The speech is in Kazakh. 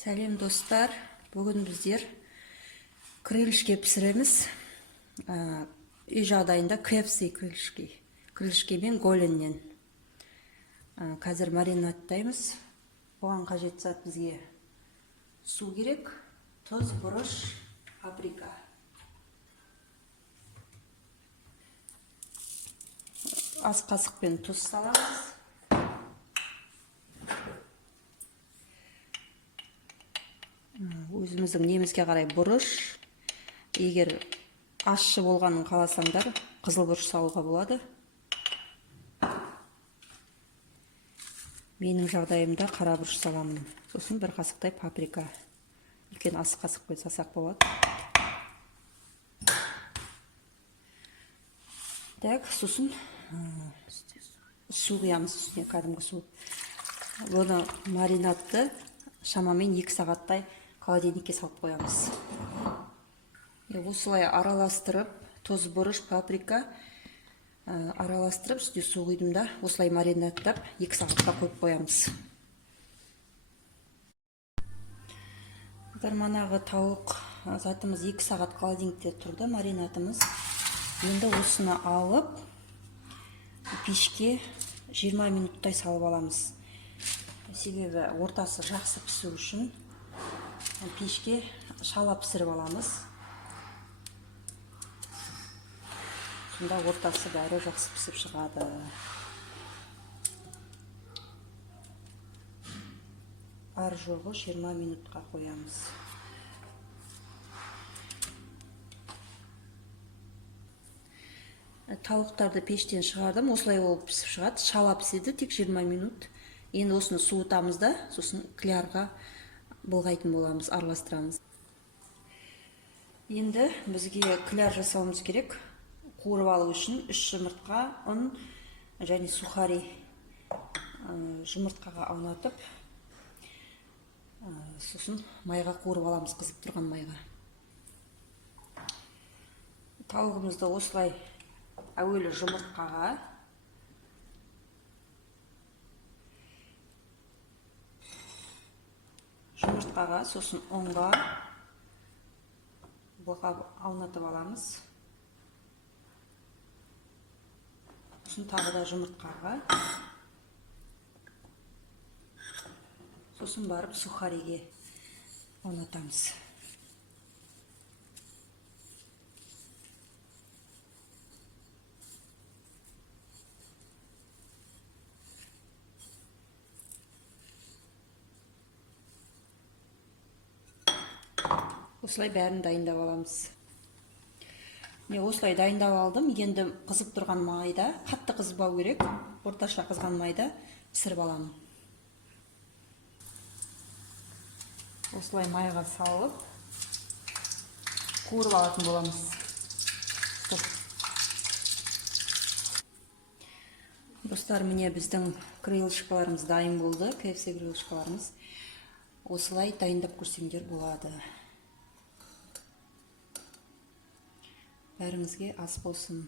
Сәлем достар, бүгін біздер крылышки пісіреміз. Үй жағдайында KFC крылышки мен голеннен. Қазір маринадтаймыз. Оған қажет зат бізге су керек, тұз, бұрыш, паприка. Ас қасықпен тұз саламыз. Өзіміздің немізге қарай бұрыш. Егер ащы болғанын қаласаңдар, қызыл бұрыш салуға болады. Менің жағдайымда қара бұрыш саламын. Сосын бір қасықтай паприка. Үлкен ас қасықпен салсақ болады. Так, сосын су құямыз, үстіне кәдімгі су. Бұны маринадты шамамен 2 сағаттай холодильникке салып қоямыз. Осылай араластырып, тұз, бұрыш, паприка араластырып, үстіне су құйдым да, осылай маринадтап 2 сағатқа қойып қоямыз. Манағы тауық затымыз 2 сағат холодильникте тұрды, маринадымыз. Енді осыны алып, пешке 20 минуттай салып аламыз. Себебі ортасы жақсы пісу үшін пешке шала пісіріп аламыз. Сонда ортасы бәрі жақсы пісіп шығады. Ар жоғы 20 минутқа қоямыз. Тауықтарды пештен шығардым, осылай болып пісіп шығады. Шала піседі, тек 20 минут. Енді осыны суытамыз да, сосын клярға бұлғайтын боламыз, араластырамыз. Енді бізге кляр жасауымыз керек. Қуырып алу үшін 3 жұмыртқа, ұн және сухари жұмыртқаға аунатып, сосын майға қуырып аламыз, қызып тұрған майға. Тауығымызды осылай әуелі жұмыртқаға, сосын ұнға бұлға аунатып аламыз. Сосын тағы да жұмыртқаға, сосын барып сухариге аунатамыз. Осылай бәрін дайындап аламыз. Осылай дайындап алдым. Енді қызып тұрған майда, қатты қызбау керек, орташа қызған майда пісіріп аламын. Осылай майға салып, қуырып алатын боламыз. Достар, міне біздің крылышкаларымыз дайын болды, KFC крылышкаларымыз. Осылай дайындап көрсеңдер болады. Бәріңізге ас болсын.